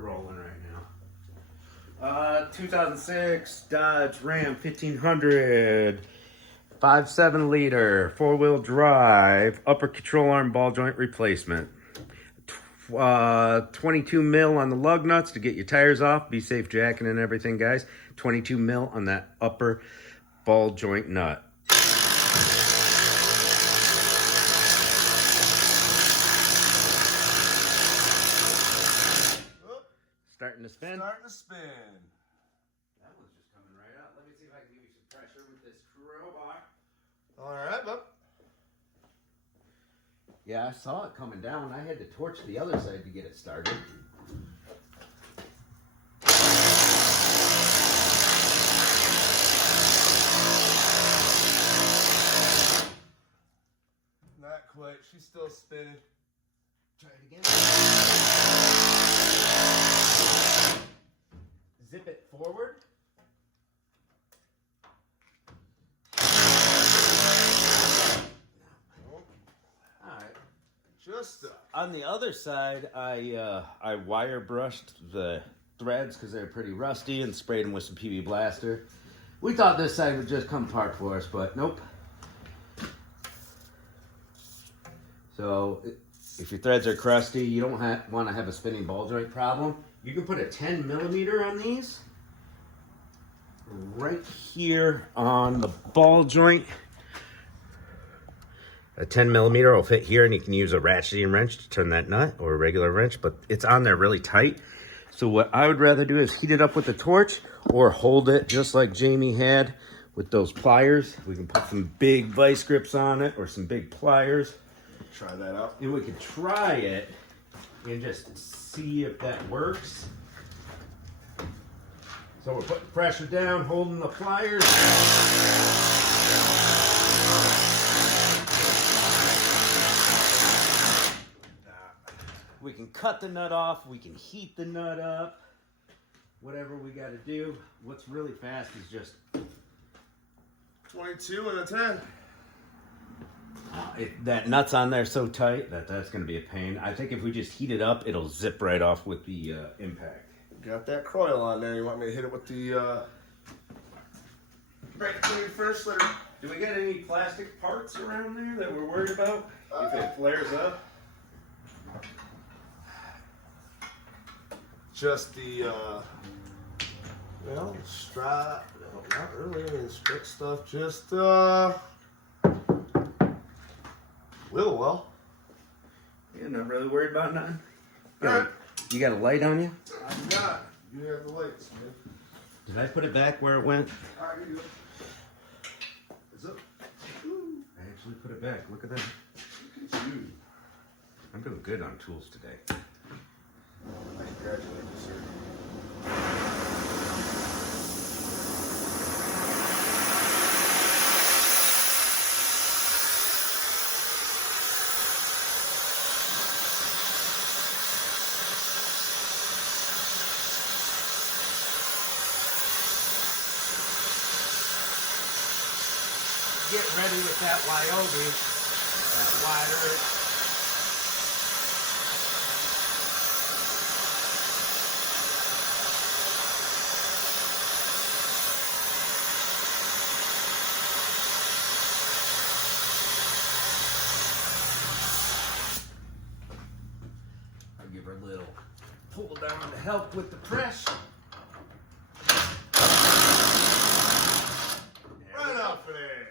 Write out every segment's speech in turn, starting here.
rolling right now. 2006 Dodge Ram 1500, 5.7 liter, 4-wheel drive, upper control arm ball joint replacement. 22 mil on the lug nuts to get your tires off. Be safe jacking and everything, guys. 22 mil on that upper ball joint nut. Starting to spin. Starting to spin. That one's just coming right out. Let me see if I can give you some pressure with this crowbar. All right, bub. Yeah, I saw it coming down. I had to torch the other side to get it started. Not quite. She's still spinning. Try it again. Zip it forward. Alright. Just on the other side, I wire brushed the threads because they're pretty rusty and sprayed them with some PB Blaster. We thought this side would just come apart for us, but nope. So if your threads are crusty, you don't want to have a spinning ball joint problem. You can put a 10 millimeter on these right here on the ball joint. A 10 millimeter will fit here, and you can use a ratcheting wrench to turn that nut, or a regular wrench, but it's on there really tight. So what I would rather do is heat it up with a torch or hold it just like Jamie had with those pliers. We can put some big vice grips on it or some big pliers. try that out. And we can try it and just see if that works. So we're putting pressure down, holding the pliers. We can cut the nut off, we can heat the nut up, whatever we got to do. What's really fast is just 22 and a 10. That nut's on there so tight that that's going to be a pain. I think if we just heat it up, it'll zip right off with the impact. Got that coil on there. You want me to hit it with the brake clean first? Later. Do we got any plastic parts around there that we're worried about if it flares up? Just the, strap. No, not really any strict stuff. Just, wheel well. You're not really worried about nothing? Alright. You got a light on you? I'm not. You have the lights, man. Did I put it back where it went? Alright, here you go. What's up? I actually put it back. Look at that. Look at you. I'm doing good on tools today. I congratulate you, sir. Get ready with that Wyoming, that wide earth. I'll give her a little pull down to help with the press. Right off of there.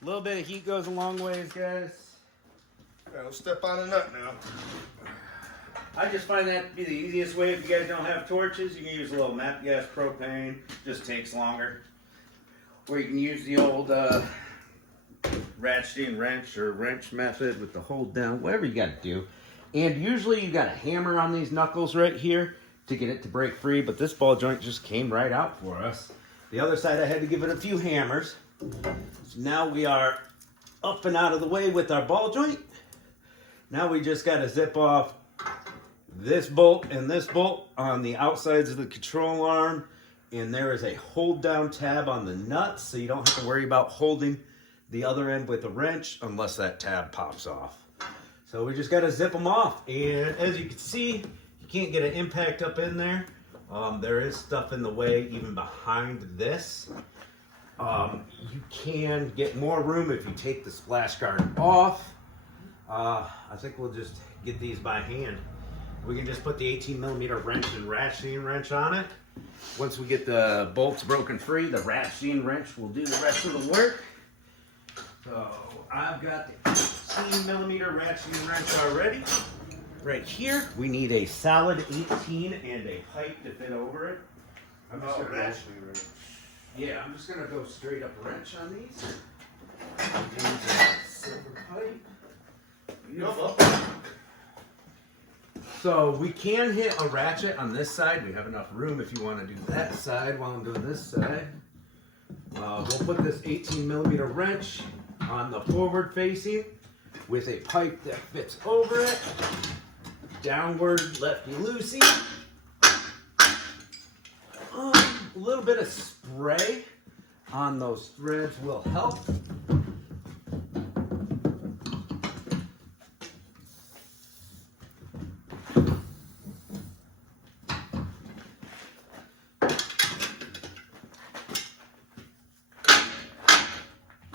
A little bit of heat goes a long ways, guys. Yeah, let's step on the nut now. I just find that to be the easiest way. If you guys don't have torches, you can use a little map gas propane. Just takes longer. Or you can use the old ratcheting wrench or wrench method with the hold down, whatever you got to do. And usually you got a hammer on these knuckles right here to get it to break free, but this ball joint just came right out for us. The other side I had to give it a few hammers. So now we are up and out of the way with our ball joint. Now we just got to zip off this bolt and this bolt on the outsides of the control arm. And there is a hold down tab on the nuts, so you don't have to worry about holding the other end with a wrench unless that tab pops off. So we just got to zip them off. And as you can see, You can't get an impact up in there. There is stuff in the way even behind this. You can get more room if you take the splash guard off. I think we'll just get these by hand. We can just put the 18mm wrench and ratcheting wrench on it. Once we get the bolts broken free, the ratcheting wrench will do the rest of the work. So I've got the 18mm ratcheting wrench already. Right here, we need a solid 18 and a pipe to fit over it. I'm just gonna go straight up wrench on these. Use a silver pipe. Beautiful. So we can hit a ratchet on this side. We have enough room if you want to do that side while I'm doing this side. We'll put this 18mm wrench on the forward facing with a pipe that fits over it. Downward lefty loosey. A little bit of spray on those threads will help.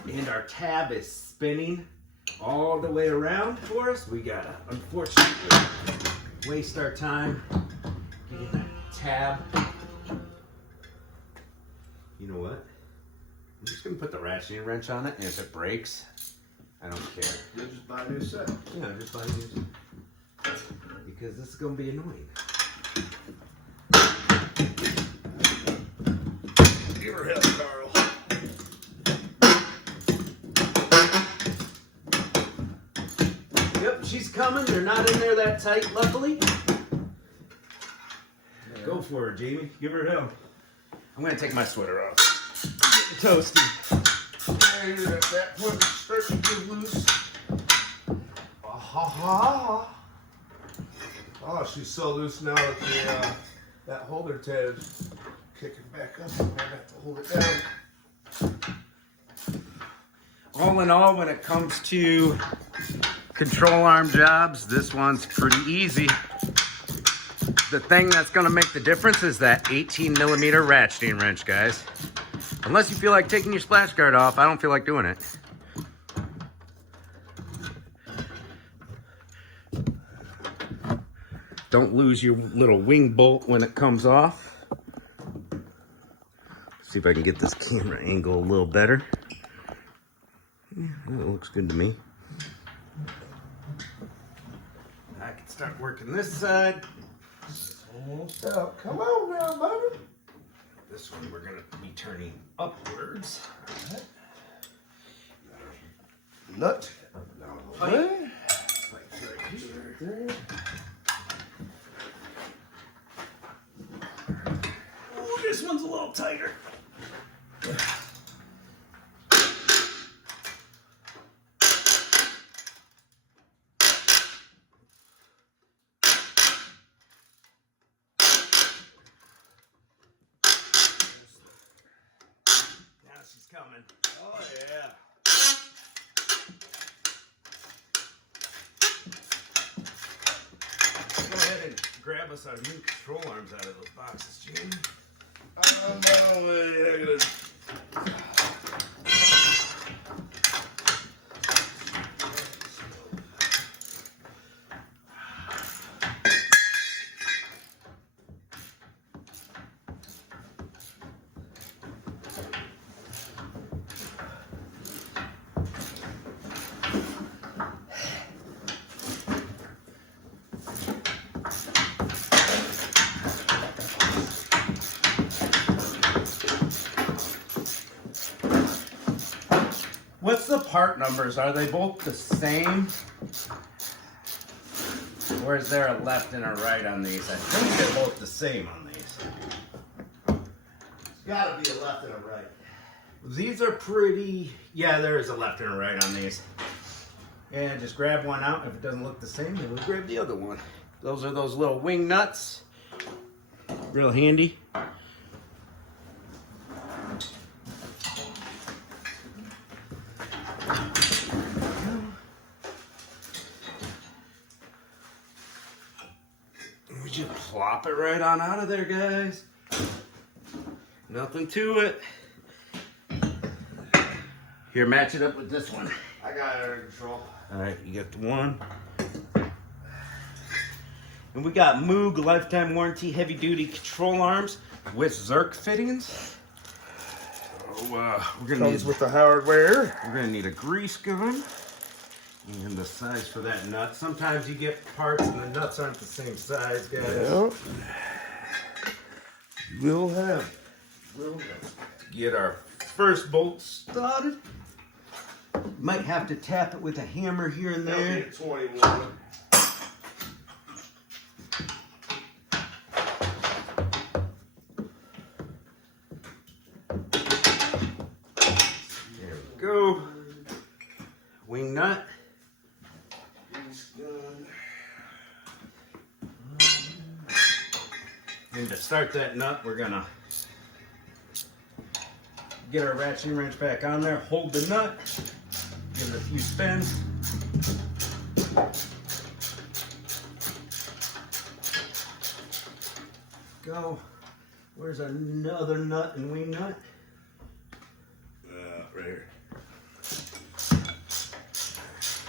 And our tab is spinning all the way around for us. We gotta, unfortunately, waste our time getting that tab. You know what? I'm just gonna put the ratcheting wrench on it, and if it breaks, I don't care. You'll just buy a new set. Yeah, just buy a new set. Because this is gonna be annoying. Give her help, Carl. Yep, she's coming. They're not in there that tight, luckily. Go for her, Jamie. Give her hell. I'm gonna take my sweater off. Toasty. And at that point, it starts to get loose. Ha. Oh, she's so loose now that that holder tab's kicking back up. I have to hold it down. All in all, when it comes to control arm jobs, this one's pretty easy. The thing that's going to make the difference is that 18mm ratcheting wrench, guys. Unless you feel like taking your splash guard off, I don't feel like doing it. Don't lose your little wing bolt when it comes off. See if I can get this camera angle a little better. Yeah, that looks good to me. I can start working this side. Almost out. Come on now, baby. This one we're going to be turning upwards. All right. Nut. Pipe. Oh, this one's a little tighter. She's coming. Oh, yeah. Go ahead and grab us our new control arms out of those boxes, Jamie. No way. I gotta... What's the part numbers? Are they both the same? Or is there a left and a right on these? I think they're both the same on these. It's gotta be a left and a right. These are pretty... Yeah, there is a left and a right on these. And just grab one out. If it doesn't look the same, then we'll grab the other one. Those are those little wing nuts. Real handy. We just pop it right on out of there, guys. Nothing to it. Here, match it up with this one. I got it under control. All right, you got the one. And we got Moog lifetime warranty heavy duty control arms with Zerk fittings. So we're gonna Comes with the hardware. We're gonna need a grease gun and the size for that nut. Sometimes you get parts and the nuts aren't the same size, guys. Yep. We'll have. To get our first bolt started, might have to tap it with a hammer here and That'll there. be a 21. There we go. Wing nut. And to start that nut, we're gonna get our ratcheting wrench back on there, hold the nut, give it a few spins. Go. Where's another nut and wing nut? Right here.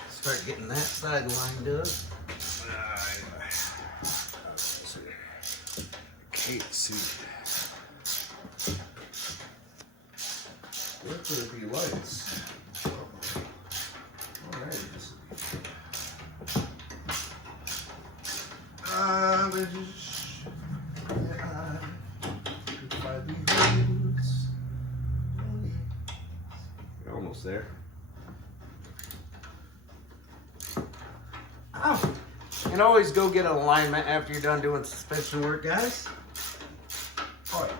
Start getting that side lined up. Can't see. Where could it be lights? Alright. We're almost there. Oh, and always go get an alignment after you're done doing suspension work, guys. Oh, yeah.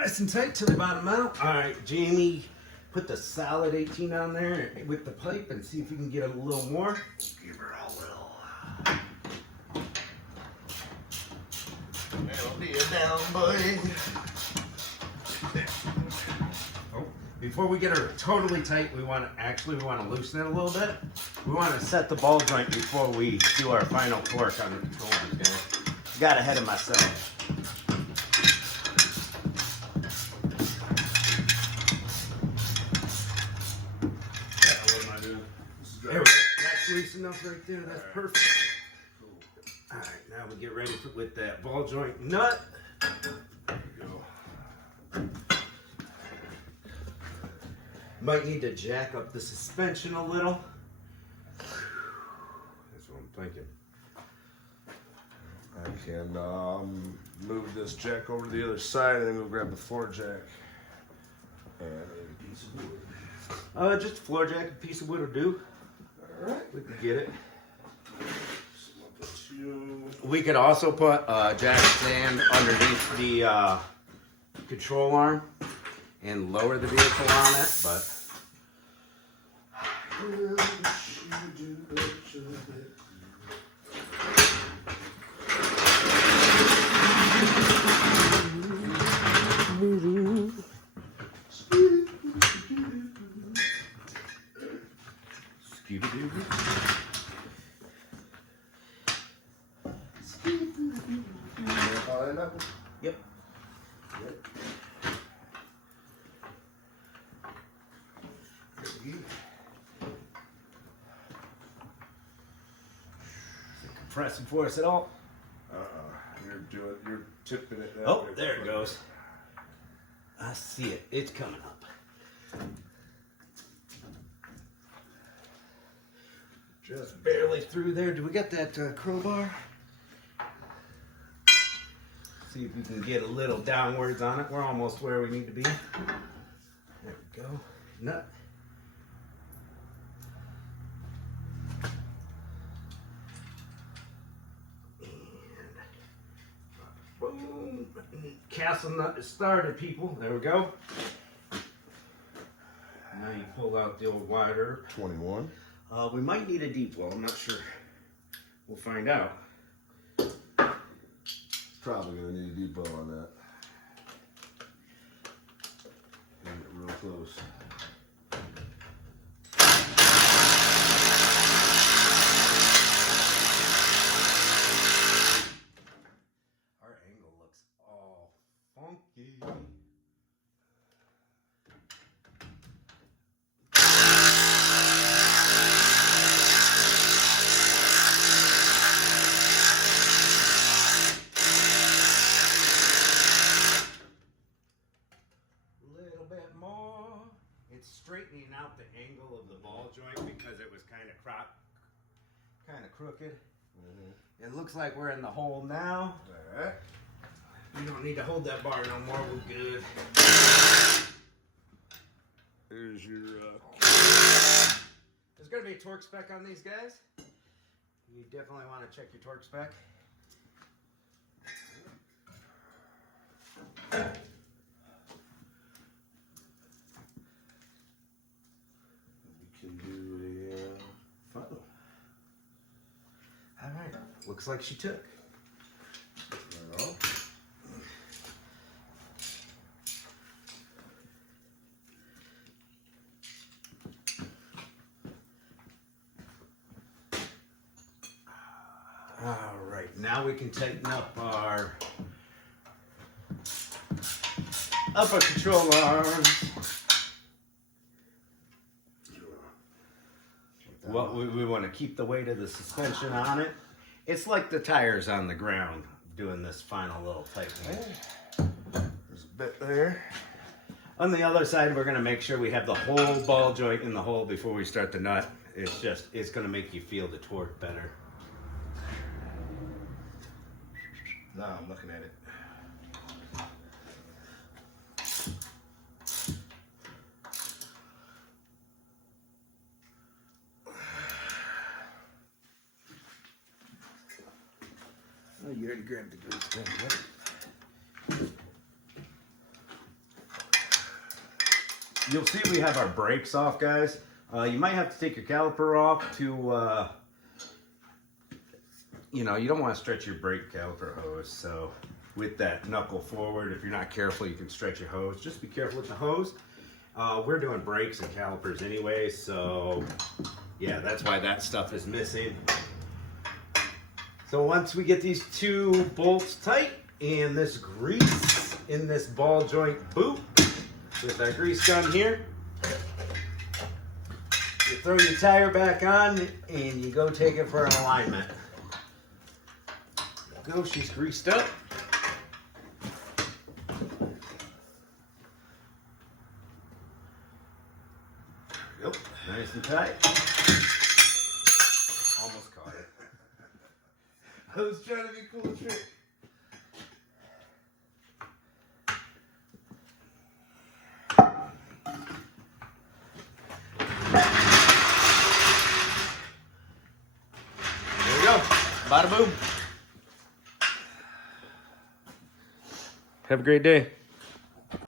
Nice and tight till they bottom out. All right, Jamie, put the solid 18 on there with the pipe and see if we can get a little more. Give her a little. That'll be a down, boy. Oh, before we get her totally tight, we want to loosen it a little bit. We want to set the ball joint before we do our final torque on the controllers, guys. Got ahead of myself. There we go. That's loose enough right there. That's perfect. Cool. All right, now we get ready with that ball joint nut. There we go. Might need to jack up the suspension a little. That's what I'm thinking. I can move this jack over to the other side and then we'll grab the floor jack. And a piece of wood. Just a floor jack, a piece of wood will do. Alright. We can get it. So you. We could also put jack stand underneath the control arm and lower the vehicle on it, but Scooby-Doo. Yep. Compressing for us at all? You're tipping it. That Oh, way. there it goes. I see it. It's coming up. Just barely through there. Do we got that crowbar? See if we can get a little downwards on it. We're almost where we need to be. There we go. Nut. Boom. Castle nut is started, people. There we go. Now you pull out the old wider. 21. We might need a deep well. I'm not sure. We'll find out. Probably gonna need a deep bow on that. hose. Our angle looks all funky. Little bit more. It's straightening out the angle of the ball joint because it was kind of crooked. It looks like we're in the hole now. All right. We don't need to hold that bar no more. We're good. Here's your. There's going to be a torque spec on these guys. You definitely want to check your torque spec. We can do a funnel. All right. Looks like she took. Right on. All right. Now we can tighten up our upper control arms. What we want to keep the weight of the suspension on it. It's like the tires on the ground doing this final little tightening. There's a bit there. On the other side, we're going to make sure we have the whole ball joint in the hole before we start the nut. It's going to make you feel the torque better. No, I'm looking at it. Oh, you already grabbed the grease gun, right? You'll see we have our brakes off, guys. You might have to take your caliper off to, you don't want to stretch your brake caliper hose. So with that knuckle forward, if you're not careful, you can stretch your hose. Just be careful with the hose. We're doing brakes and calipers anyway, so yeah, that's why that stuff is missing. So once we get these two bolts tight and this grease in this ball joint boot with our grease gun here, you throw your tire back on and you go take it for an alignment. There you go, she's greased up. Yep. Nice and tight. Almost caught it. I was trying to be cool trick. There we go. Bada boom. Have a great day.